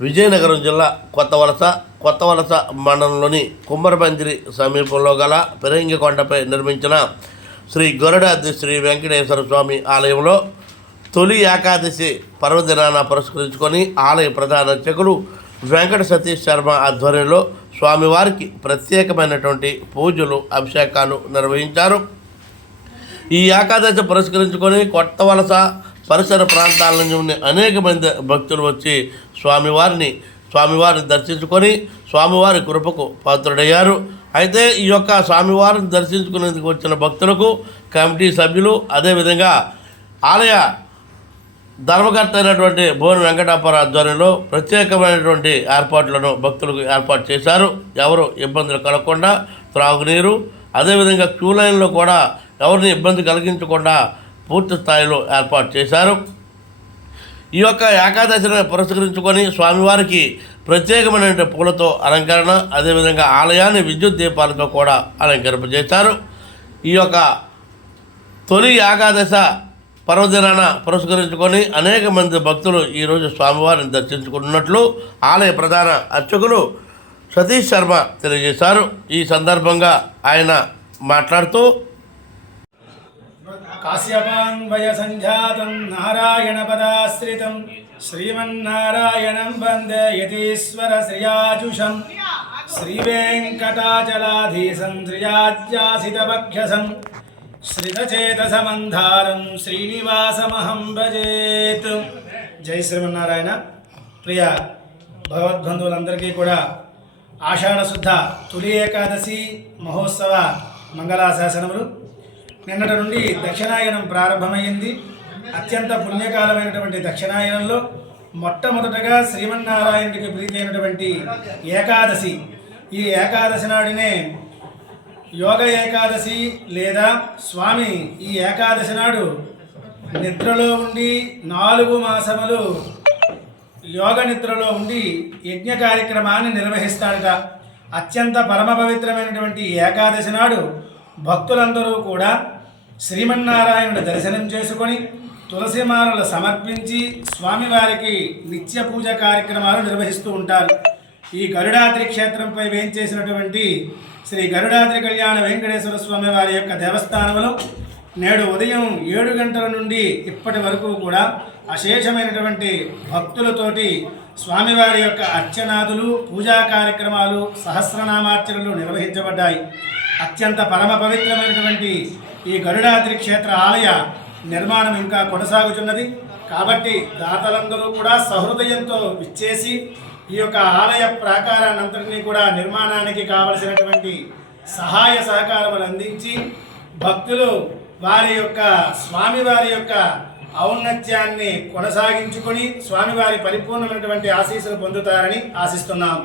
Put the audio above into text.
విజయనగరం జిల్లా కొత్త వలస కొత్త వలస మండలంలోని కుమ్మరబందిరి సమీపంలో గల పెరంగికొండపై నిర్మించిన శ్రీ గొరడాది శ్రీ వెంకటేశ్వర స్వామి ఆలయంలో తొలి ఏకాదశి పర్వదినాన పురస్కరించుకొని ఆలయ ప్రధాన అర్చకులు వెంకట సతీష్ శర్మ ఆధ్వర్యంలో స్వామివారికి ప్రత్యేకమైనటువంటి పూజలు అభిషేకాలు నిర్వహించారు. ఈ ఏకాదశి పురస్కరించుకొని కొత్త వలస పరిసర ప్రాంతాల నుంచి ఉన్న అనేక మంది భక్తులు వచ్చి స్వామివారిని స్వామివారిని దర్శించుకొని స్వామివారి కృపకు పాత్రుడయ్యారు. అయితే ఈ యొక్క స్వామివారిని దర్శించుకునేందుకు వచ్చిన భక్తులకు కమిటీ సభ్యులు అదేవిధంగా ఆలయ ధర్మకర్త అయినటువంటి భువన వెంకటాపుర ఆధ్వర్యంలో ప్రత్యేకమైనటువంటి ఏర్పాట్లను భక్తులకు ఏర్పాటు చేశారు. ఎవరు ఇబ్బందులు కలగకుండా త్రాగునీరు అదేవిధంగా క్యూ లైన్లో కూడా ఎవరిని ఇబ్బంది కలిగించకుండా పూర్తి స్థాయిలో ఏర్పాటు చేశారు. ఈ యొక్క ఏకాదశిని పురస్కరించుకొని స్వామివారికి ప్రత్యేకమైన పూలతో అలంకరణ అదేవిధంగా ఆలయాన్ని విద్యుత్ దీపాలతో కూడా అలంకరింపజేశారు. ఈ యొక్క తొలి ఏకాదశ పర్వదినాన పురస్కరించుకొని అనేక మంది భక్తులు ఈరోజు స్వామివారిని దర్శించుకున్నట్లు ఆలయ ప్రధాన అర్చకులు సతీష్ శర్మ తెలియజేశారు. ఈ సందర్భంగా ఆయన మాట్లాడుతూ కాశ్యపాన్వయ సంఖ్యాతం నారాయణ పదాశ్రితం శ్రీమన్నారాయణం వందే యతీశ్వర శ్రియాజుషం శ్రీవేంకటాచలాధీశం శ్రియాజ్యాసితభక్షసం శ్రితచేతసమంధారం శ్రీనివాసమహం భజేత్ జై శ్రీమన్నారాయణ ప్రియ భగవద్బంధువులందరికీ కూడా ఆషాఢశుద్ధ తొలి ఏకాదశి మహోత్సవ మంగళాశాసనములు నిన్నటి నుండి దక్షిణాయనం ప్రారంభమైంది. అత్యంత పుణ్యకాలమైనటువంటి దక్షిణాయనంలో మొట్టమొదటగా శ్రీమన్నారాయణుడికి ప్రీతి అయినటువంటి ఏకాదశి. ఈ ఏకాదశి నాడినే యోగ ఏకాదశి లేదా స్వామి ఈ ఏకాదశి నాడు నిద్రలో ఉండి నాలుగు మాసములు యోగ నిద్రలో ఉండి యజ్ఞ కార్యక్రమాన్ని నిర్వహిస్తాడట. అత్యంత పరమ పవిత్రమైనటువంటి ఏకాదశి నాడు భక్తులందరూ కూడా శ్రీమన్నారాయణుడు దర్శనం చేసుకొని తులసిమాలలు సమర్పించి స్వామివారికి నిత్య పూజ కార్యక్రమాలు నిర్వహిస్తూ ఉంటారు. ఈ గరుడాద్రి క్షేత్రంపై వేయించేసినటువంటి శ్రీ గరుడాద్రి కళ్యాణ వెంకటేశ్వర స్వామి వారి యొక్క దేవస్థానంలో నేడు ఉదయం ఏడు గంటల నుండి ఇప్పటి వరకు కూడా అశేషమైనటువంటి భక్తులతోటి స్వామివారి యొక్క అర్చనాదులు పూజా కార్యక్రమాలు సహస్రనామార్చనలు నిర్వహించబడ్డాయి. అత్యంత పరమ పవిత్రమైనటువంటి ఈ గరుడాద్రి క్షేత్ర ఆలయ నిర్మాణం ఇంకా కొనసాగుతున్నది. కాబట్టి దాతలందరూ కూడా సహృదయంతో విచ్చేసి ఈ యొక్క ఆలయ ప్రాకారాన్నంతటినీ కూడా నిర్మాణానికి కావలసినటువంటి సహాయ సహకారములు అందించి భక్తులు వారి యొక్క స్వామివారి యొక్క ఔన్నత్యాన్ని కొనసాగించుకొని స్వామివారి పరిపూర్ణమైనటువంటి ఆశీస్సులు పొందుతారని ఆశిస్తున్నాం.